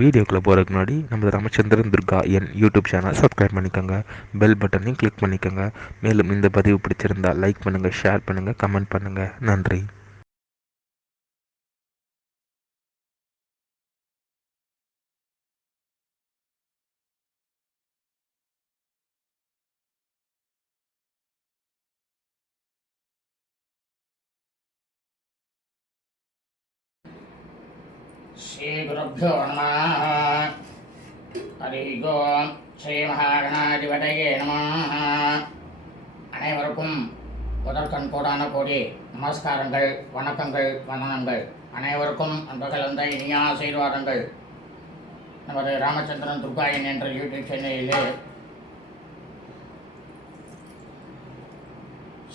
வீடியோக்குள்ளே போகிறதுக்கு முன்னாடி நம்ம ராமச்சந்திரன் துர்கா என் யூடியூப் சேனல் சப்ஸ்கிரைப் பண்ணிக்கோங்க, பெல் பட்டனையும் கிளிக் பண்ணிக்கோங்க. மேலும் இந்த பதிவு பிடிச்சிருந்தால் லைக் பண்ணுங்கள், ஷேர் பண்ணுங்கள், கமெண்ட் பண்ணுங்கள். நன்றி. श्रीगुरुभ्यो नमः. हरि ओम. ஸ்ரீ மகாகணாதிபதியே நமः. அனைவருக்கும் முதற்கண் கோடான கோடி நமஸ்காரங்கள், வணக்கங்கள், வந்தனங்கள். அனைவருக்கும் அன்பகலந்த இனிய ஆசீர்வாதங்கள். நமது ராமச்சந்திரன் துர்காயன் என்ற யூடியூப் சேனலிலே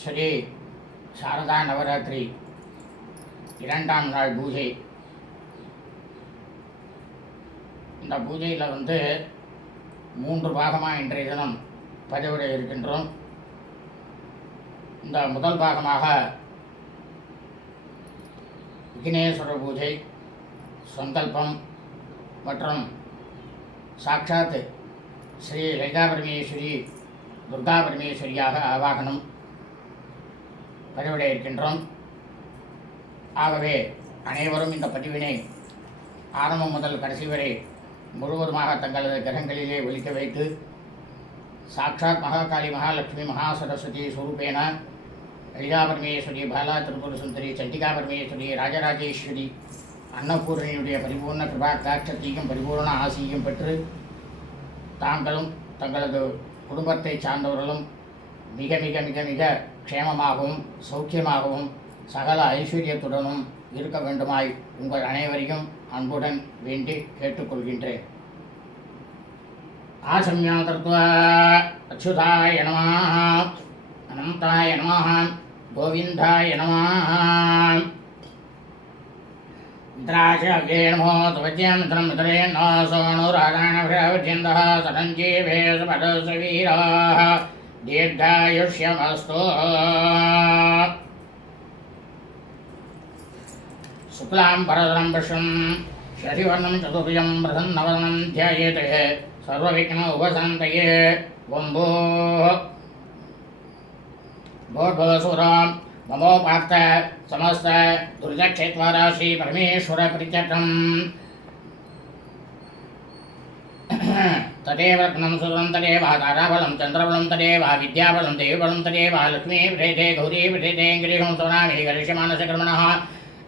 ஸ்ரீ சாரதா நவராத்திரி 2ஆம் நாள் பூஜை. இந்த பூஜையில் 3 பாகமாக இன்றைய தினம் பதிவிட இருக்கின்றோம். இந்த முதல் பாகமாக விக்னேஸ்வர பூஜை, சங்கல்பம் மற்றும் சாட்சாத் ஸ்ரீ லலிதா பரமேஸ்வரி துர்கா பரமேஸ்வரியாக ஆவாகனம் பதிவிட இருக்கின்றோம். ஆகவே அனைவரும் இந்த பதிவினை ஆரம்பம் முதல் கடைசி வரை முழுவதுமாக தங்களது கிரகங்களிலே ஒலிக்க வைத்து சாட்சாத் மகாகாளி, மகாலட்சுமி, மகா சரஸ்வதி ஸ்வரூபேன லலிதா பரமேஸ்வரி, பாலா திரிபுர சுந்தரி, சண்டிகா பரமேஸ்வரி, ராஜராஜேஸ்வரி அன்னபூரணியுடைய பரிபூர்ண கிருபா காட்சத்தையும் பரிபூர்ண ஆசியும் பெற்று தாங்களும் தங்களது குடும்பத்தை சார்ந்தவர்களும் மிக மிக மிக மிக க்ஷேமமாகவும் சௌக்கியமாகவும் சகல ஐஸ்வர்யத்துடனும் இருக்க வேண்டுமாய் உங்கள் அனைவரையும் அன்புடன் வேண்டி கேட்டுக்கொள்கின்றேன். ஆசம்யாதர்த்வா அச்சுதாய நமः, அனந்தாய நமः, கோவிந்தாய நமः. இந்திராஜே நமோ துவஜ்யம் மிதரே நோசோனுராதானபிரவஜ்யந்தः சதஞ்சீவே சுபதசவீராः தீர்காயுஷ்யமஸ்து. शुक्लां परधरं विष्णुं शशिवर्णं चतुर्भुजं प्रसन्नवदनं ध्यायेत् सर्वविघ्न उपशान्तये. ओं भूर्भुवस्सुरां ममोपात्त समस्त दुर्जक्षेत्वारा श्री परमेश्वर प्रीत्यर्थं तदेव रत्नं सुरं तदेव ताराबलं चन्द्रबलं तदेव विद्याबलं देवबलं तदेव लक्ष्मी विषेते गौरी विषेते गिरिशं सोनामि गरिष्यमानसकर्मणः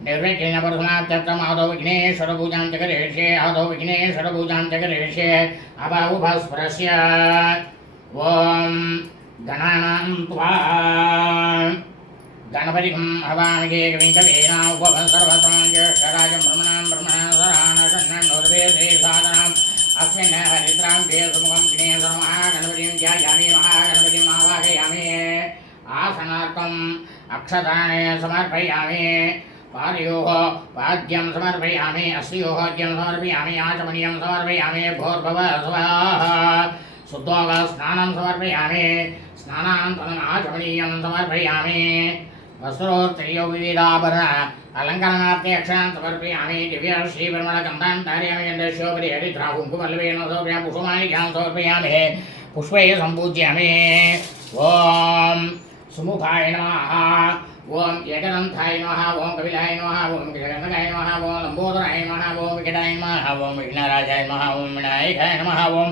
निर्विघ्नेन परमार्थमादौ विघ्नेश्वर पूजां च करिष्ये. आदौ विघ्नेश्वर पूजां च करिष्ये. अभावुभस्परस्य ॐ गणानां त्वा गणपतिं हवामहे कविं उपभस्सर्वतं ज्येष्ठराजं ब्रह्मणां श्रीसाधनाम् अस्मिन् हरिद्रां सुमुखं विघ्नेश्वरमहागणपतिं ध्यायामि. महागणपतिम् आवाहयामि. आसनार्थम् अक्षतानि समर्पयामि. पारयोः वाद्यं समर्पयामि. अस्योः वाद्यं समर्पयामि. आचमनीयं समर्पयामि. भूर्भुवः स्वाहा. शुद्धोदकस्नानं समर्पयामि. स्नानानन्तरम् आचमनीयं समर्पयामि. वस्त्रोत्तरीयो विविधाभरण अलङ्करणार्थे अक्षरान् समर्पयामि. दिव्य श्रीपरिमलगन्धान् धारयामि. गन्धस्योपरि हरिद्राकुङ्कुमल्लवेन समर्पयामि. पुष्पमालिकां समर्पयामि. पुष्पैः सम्पूज्यामि. ॐ सुमुखाय नमः. ओम एकदंताय नमः. ओम कपिलाय नमः. ओम गजकर्णकाय नमः. ओम लंबोदराय नमः. ओम विकटाय नमः. ओम विघ्नराजाय नमः. ओम विनायकाय नमः. ओम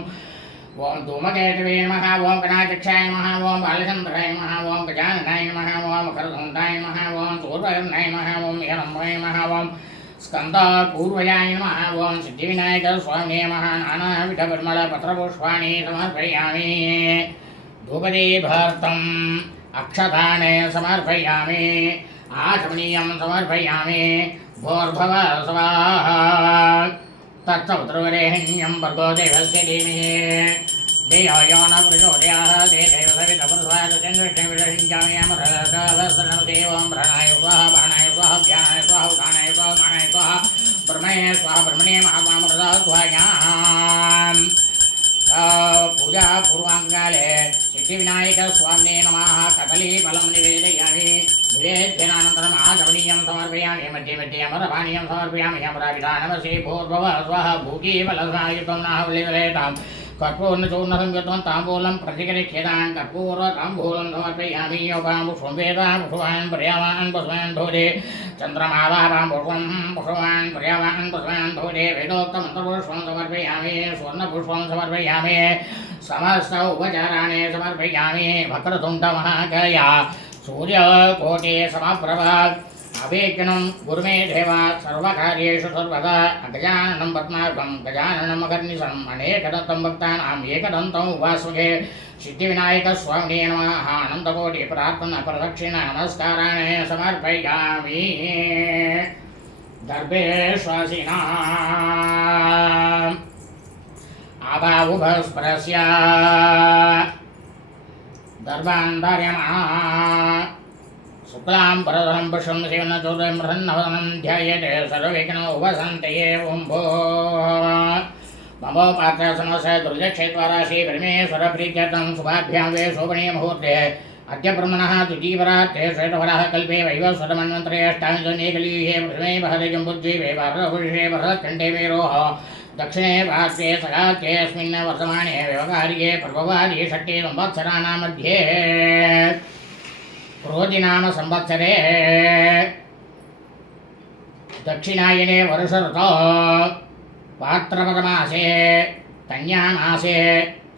धूमकेतवे नमः. ओम गणाध्यक्षाय नमः. ओम बालचन्द्राय नमः. ओम गजाननाय नमः. ओम करधन्ताय नमः. ओम सूर्यवर्णाय नमः. ओम हिरण्मये नमः. ओम स्कन्दपूर्वजाय नमः. ओम सिद्धिविनायक स्वामिने नमः. नानाविध परिमल पत्रपुष्पाणि समर्पयामि. धूपदीपार्थम् अक्षतानि समर्पयामि. आचमनीयं समर्पयामि. भूर्भुवः स्वाहा. तत्सवितुर्वरेण्यं भर्गो देवस्य धीमहि धियो यो न प्रचोदयात्. तेनैव सविता प्रसादचन्द्रविषिञ्चामि. अमृतकवस्त्रनमते. ॐ प्राणाय स्वाहा, प्राणाय स्वाहा, ध्यानाय स्वाहा, उदानाय स्वाहा, मानाय स्वाहा, ब्रह्मणे स्वाहा, ब्रह्मणे महात्मामृतात्वायाम् पूजा पूर्वाङ्गाले सिद्धिविनायकस्वामिने नमः कदलीफलं निवेदयामि निवेद्यानन्तरम् आचमनीयं समर्पयामि मध्ये मध्ये अमरपानीयं समर्पयामि अमराभिधानमसि भूर्भुवः स्वः भूगीफलसायुतं नाहवलिवलेताम् कर्पूर्णचूर्णसंयुतं ताम्बूलं प्रतिगृह्यतां कर्पूरताम्बूलं समर्पयामि योपां वेदां पर्यावान् पुष्पान् भूरे चन्द्रमावां पुष्पान् पर्यावान् पुष्पान् भूरे वेदोक्तमन्त्रपुष्पं समर्पयामि स्वर्णपुष्पं समर्पयामि समस्त उपचाराणि समर्पयामि वक्रतुण्डमहाकाय सूर्यकोटि समप्रभा अवेक्षणं गुरुमे देवा सर्वकार्येषु सर्वदा गजाननं पद्मार्कं गजाननम् अगर्निशम् अनेकदन्तं भक्तानाम् एकदन्तम् उपास्महे सिद्धिविनायकस्वामिने नमः आनन्दकोटि प्रार्थना प्रदक्षिण नमस्काराणि समर्पयामि दर्भेश्वासिनाम् आबाहुभस्परस्य दर्भान्धार्यमः शुक्लां परधरं पुष्पं शिवनचोदयं प्रसन्नवदनं ध्यायते सर्वविघ्नौ उपशान्तये ॐ भो ममोपात्रसमस्य दुर्जक्षेत्वाराशि परमेश्वरप्रीत्यर्थं शुभाभ्यां वे शोभनीय मुहूर्ते अद्य ब्रह्मणः द्वितीयपरार्थे श्वेतवरः कल्पे वैवस्वतमन्वन्तरे अष्टाङ्गनेकलीहे प्रथमे बहरजम्बुद्वीपे भारतपुरुषे भरतखण्डे मेरोः दक्षिणे भारते सगात्येऽस्मिन् वर्तमाने व्यवहारिके प्रभवादि षट्टे संवत्सराणां मध्ये क्रोधिनाम संवत्सरे दक्षिणायने वर्षऋतौ भाद्रपदमासे कन्यामासे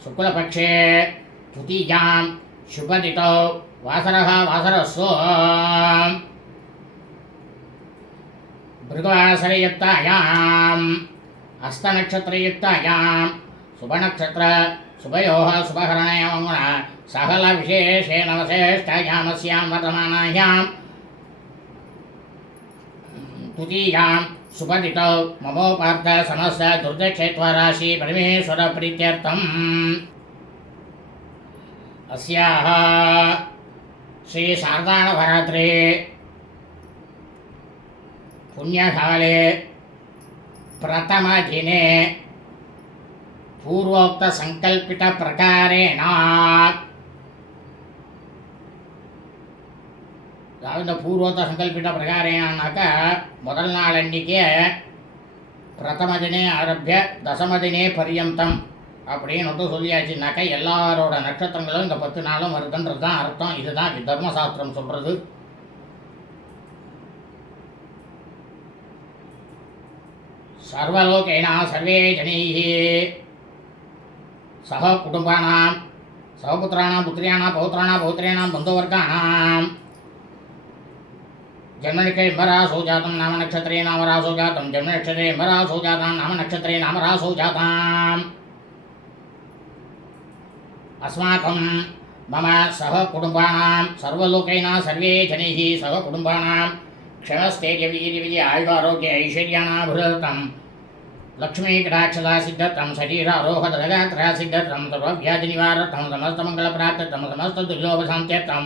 शुक्लपक्षे तृतीयां शुभतिथौ वासरः वासरस्सु भृगवासरयुक्तायाम् हस्तनक्षत्रयुक्तायां शुभनक्षत्र शुभयोः शुभहरणयोः सहलविशेषेण वसेष्ठायामस्यां वर्तमानायां तृतीयां शुभतिथौ ममोपार्थ समस्त दुर्दक्षेत्वाराशि परमेश्वरप्रीत्यर्थम् अस्याः श्रीशारदानवरात्रे पुण्यकाले प्रथमदिने पूर्वोक्तसङ्कल्पितप्रकारेण அதாவது பூர்வோக்த சங்கல்பிட்ட பிரகாரேனாக்க முதல் நாள் அன்றைக்கே பிரதம தினே ஆரம்பிய தசம தினே பரியந்தம் அப்படின்னு சொல்லியாச்சுனாக்கா எல்லாரோட நட்சத்திரங்களும் இந்த 10 நாளும் வருதுன்றது தான் அர்த்தம். இதுதான் தர்மசாஸ்திரம் சொல்கிறது. சர்வலோகேனா சர்வே ஜனைः सह कुटुंबानां सहपुत्राणां पुत्र्याणां पौत्राणां पौत्रेणां बन्धुवर्गाणां जन्मनक्षत्रे इम्बरासो जातं नाम नक्षत्रे नामरासो जातं जन्मनक्षत्रे इम्बरासो जातां नाम नक्षत्रे नामरासो जाताम् अस्माकं मम सह कुटुंबानां सर्वलोकैना सर्वे जनैः सह कुटुंबानां क्षणस्थैर्यवीर्यविजय आयुरारोग्य ऐश्वर्याणाभिवृद्धम् लक्ष्मीकटाक्षदा सिद्धर्थं शरीरारोहदगात्रा सिद्धर्थं सर्वव्याधिनिवारर्थं समस्तमङ्गलप्राप्त्यर्थं समस्तदुर्योगशान्त्यर्थं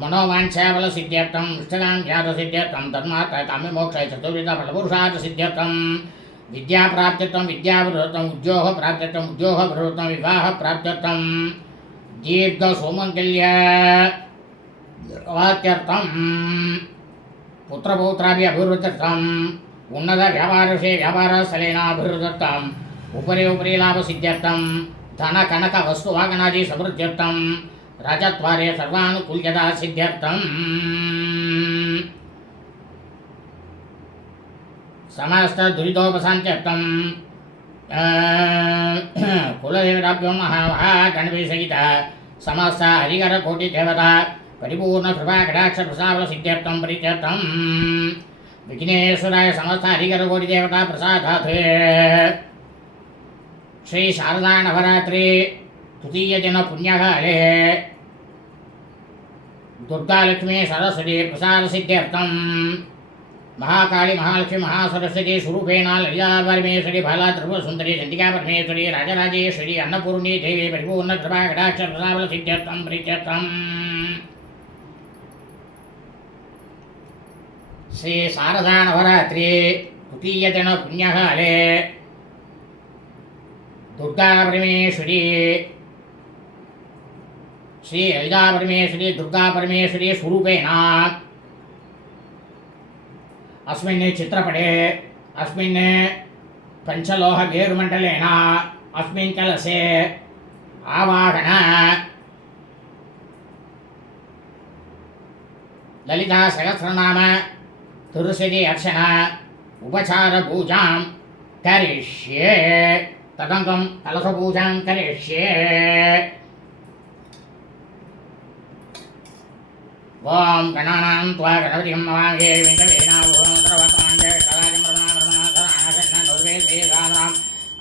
मनोवाञ्छाफलसिद्ध्यर्थं इष्टकाम्यार्थसिद्ध्यर्थं धर्मार्थ काम्यमोक्ष चतुर्विधफलपुरुषार्थसिद्ध्यर्थं विद्याप्राप्त्यर्थं विद्याभिवृद्धम् उद्योगप्राप्त्यर्थम् उद्योगभिवृद्धं विवाहप्राप्त्यर्थं दीर्घसौमङ्गल्यवाक्यर्थं पुत्रपौत्राभि अभिवृद्ध्यर्थं उन्नत व्यापारविषये व्यापारस्थलेनाभिवृद्धर्थम् उपरि उपरि लाभसिद्ध्यर्थं धनकनक वस्तुवाहनादि समृद्ध्यर्थं राजद्वारे सर्वानुकूल्यता सिद्ध्यर्थं समस्त दुरितोपशान्त्यर्थं कुलदेवताभ्यो महागणपतिसहित समस्त हरिहरकोटिदेवता परिपूर्ण कृपाकटाक्षप्रसादसिद्ध्यर्थं प्रीत्यर्थं विघ्नेश्वराय समस्त हरिहरकोटिदेवता प्रसादात् श्री शारदा नवरात्रि तृतीयदिन पुण्यकाले दुर्गालक्ष्मी सरस्वती प्रसादसिद्ध्यर्थं महाकाली महालक्ष्मी महासरस्वती स्वरूपेण ललिता परमेश्वरी बाला त्रिपुरसुन्दरी चण्डिका परमेश्वरी राजराजेश्वरी अन्नपूर्णी देवी परिपूर्ण कृपाकटाक्षप्रसादसिद्ध्यर्थं प्रीत्यर्थं श्री शारदा नवरात्रि तृतीयदिन पुण्यकाले दुर्गा परमेश्वरी श्री ललिता परमेश्वरी दुर्गा परमेश्वरी स्वरूपेण अस्मिन् चित्रपटे अस्मिन् पंचलोह गेरुमण्डलेन अस्मिन् कलशे आवाहन ललिता सहस्रनाम तुलसी अर्चना उपचार पूजां करिष्ये तदंतं कलश पूजां करिष्ये ओम गणानां त्वा गणपतिं नमामि विष्णुवेना ओम सर्वतमांगे कलाजं ब्रह्मणा नोर्वेदे सादाम्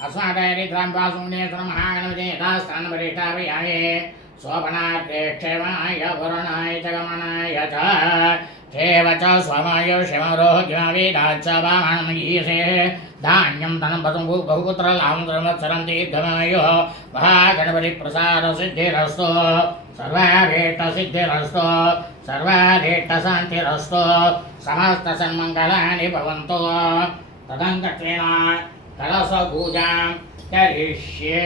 अस्माकैरित्रां वासुण्ये सर्वमहागणपते यथास्थानपरिष्ठापयामि स्वपनार्थे क्षेमाय पुरणाय च गमनाय च देव च स्वमाय शिवरोग्यवेदाच्च वामनमयीसे धान्यं धनं पदं बहुपुत्र लाभं दीर्घमायुः महागणपतिप्रसादसिद्धिरस्तु सर्वाभीष्टसिद्धिरस्तु सर्वाभीष्टशान्तिरस्तु समस्तसन्मङ्गलानि भवन्तु तदङ्कत्वेन कलशपूजां करिष्ये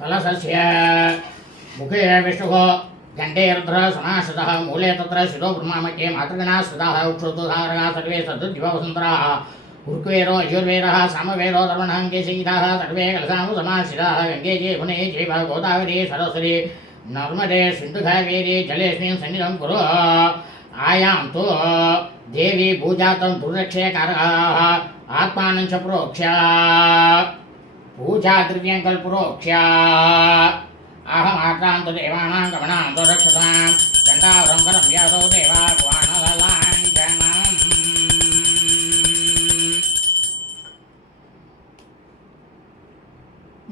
कलशस्य मुखे विष्णुः गण्डे रुद्रः समाश्रितः मूले तत्र शिरो ब्रह्मामध्ये मातृगणाः स्थिताः उक्षुतुधारः सर्वे सदुद्विवसुन्तराः ऋग्वेदो यजुर्वेदः सामवेदो धर्मणाङ्गेशीताः सर्वे कलशामु समाश्रिताः गङ्गे चे पुणे चैव गोदावरी सरस्वती नर्मदे सिन्धुकावेरी जलेऽस्मिन् सन्निधं कुरु आयां तु देवी भूजातं दुर्रक्षेकारः आत्मानं च प्रोक्ष्य पूजा द्रव्यं कल्पुरोक्ष्य अहमात्रान्तु देवानां गमनान्तु रक्षतां चण्डावरं करं यादो देवा गुहानलाञ्छनम्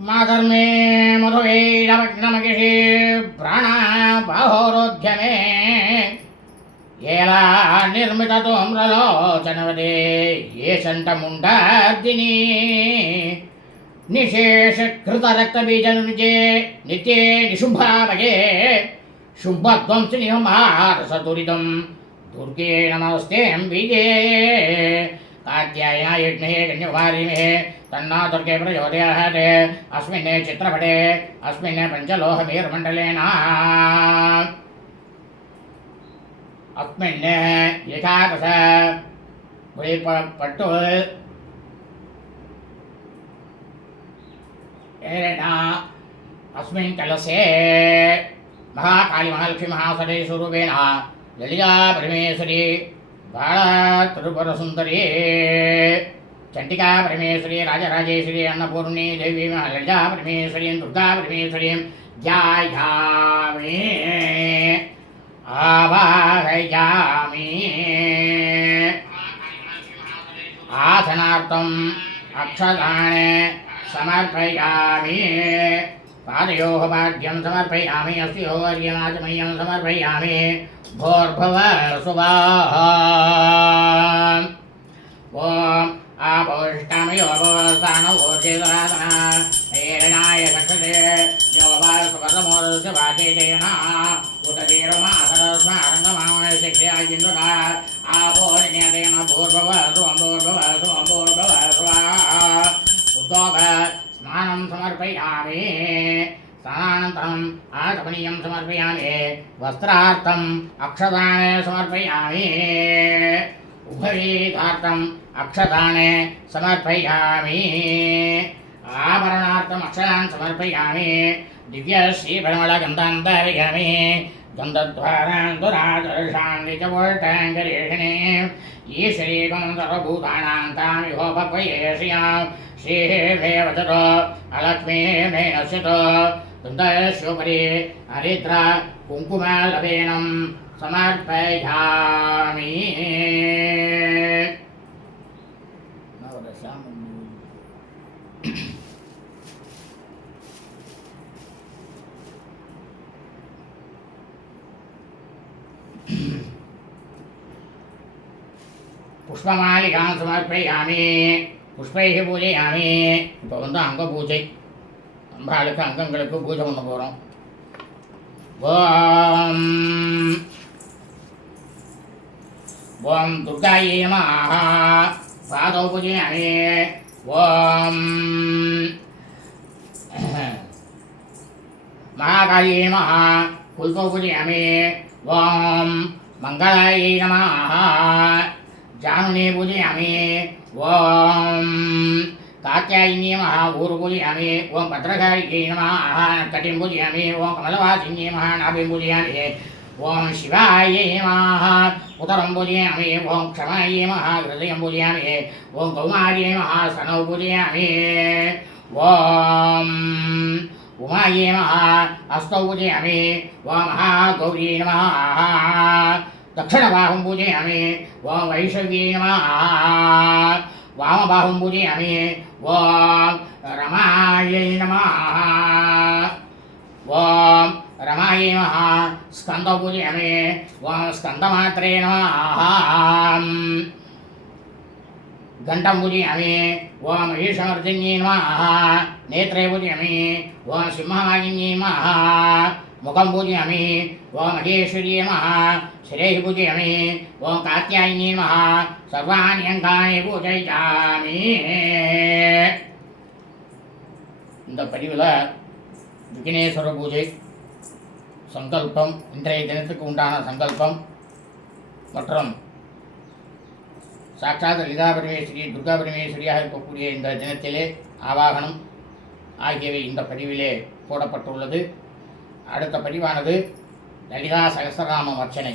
माधर्मे मधुवैरवग्नमगिषि प्राणाबाहोरोध्यमे येला निर्मिततोम्रलोचनवदे ये शण्डमुण्डार्दिनी निशेषकृतरक्तबीजनुजे नित्ये निशुम्भाभये शुम्भध्वंसिनिहमारसदुरिदं दुर्गे नमस्ते अम्बिके कात्यायना यज्ञे कन्यकुमारीमहे तन्ना दुर्गे प्रचोदयात् अस्मिन् चित्रपटे अस्मिन् पञ्चलोहमेरुमण्डलेन अस्मिन् एकादश पट्टु अस्मिन् कलशे महाकाली महालक्ष्मी महासरस्वती स्वरूपेण ललिता परमेश्वरी बालात्रिपुरसुन्दरी चण्डिका परमेश्वरी राजराजेश्वरी अन्नपूर्णी देवी ललिता परमेश्वरी दुर्गा परमेश्वरी ध्यायामि आवाहयामि आसनार्थम् अक्षतानि समर्पयामि पादयोः पाद्यं समर्पयामि अस्योः अर्घ्यमाचमह्यं समर्पयामि भोर्भुवः सुवः ॐ आपोष्टामयोपस्थानवोर्जितराधना हेरणाय सक्षते योगपालसुपदमोदस्य वाचेतेन उदतीरमासरस्मारङ्गमाणशिक्षयाजिन्द्रका आपोर्ण्यतेन भूर्भुवः सुवं भूर्भुवः सुवं भूर्भुवः सुवः उद्योग स्नानं समर्पयामि स्नानानन्तरम् आचमनीयं समर्पयामि वस्त्रार्थम् अक्षतानि समर्पयामि उभयेदार्थम् अक्षतानि समर्पयामि आभरणार्थम् अक्षतान् समर्पयामि दिव्यश्रीपरिमलगन्धान् धारयामि गन्धद्वारान् दुरादर्शान् निजवोष्टाङ्गरेषणे ईश्वरीकं सर्वभूतानां तामिहोपक्वयेष्यां श्रीः मे वचतो अलक्ष्मीः मे नश्यतो तुन्दशोपरि हरिद्र कुङ्कुमलवेनं समर्पयामि पुष्पमालिकां समर्पयामि पुष्पैः पूजयामि இப்போ வந்து அங்க பூஜை அம்பாளுக்கு அங்கங்களுக்கு பூஜை பண்ண போகிறோம் ஓம் ஓம் துர்காயை நமः பாதौ பூஜயாமி ஓம் महाकाली नमः पुष्पौ पूजयामि ओम मंगलायै नमः जानुने पूजयामि ओम कात्यायिनी नमः ऊरु पूजयामि ओम भद्रकालिकै नमः कटिं पूजयामि ओम कमलवासिन्यै नमः नाभिं पूजयामि ओम शिवायै नमः उदरं पूजयामि ओम क्षमायै नमः हृदयं पूजयामि ओम कौमार्यै नमः स्तनौ पूजयामि ओम उमायै नमः हस्तौ पूजयामि ओम महागौरी नमः दक्षिणबाहुं पूजयामि ओम वैष्णव्यै नमः वामबाहुं पूजयामि ओम रमायै नमः ओम रमायै नमः स्कन्दौ पूजयामि ओम स्कन्दमात्रे नमः घंटं पूजयामि ओम महेशमर्दिन्यै नमः नेत्रे पूजयामि ओम सिंहवाहिन्यै नमः मुखं पूजयामि ओम महेश्वर्यै नमः शिरैः पूजयामि ओम कात्यायिन्यै नमः सर्वाणि अङ्गानि पूजयामि இந்த பதிவில் விக்னேஸ்வர பூஜை சங்கல்பம் இன்றைய தினத்துக்கு உண்டான சங்கல்பம் மற்றும் சாட்சாத் லலிதா பரமேஸ்வரி துர்கா பரமேஸ்வரியாக இருக்கக்கூடிய இந்த தினத்திலே ஆவாகனம் ஆகியவை இந்த பதிவிலே போடப்பட்டுள்ளது. அடுத்த பதிவானது லலிதா சகஸ்ரநாமம் அர்ச்சனை.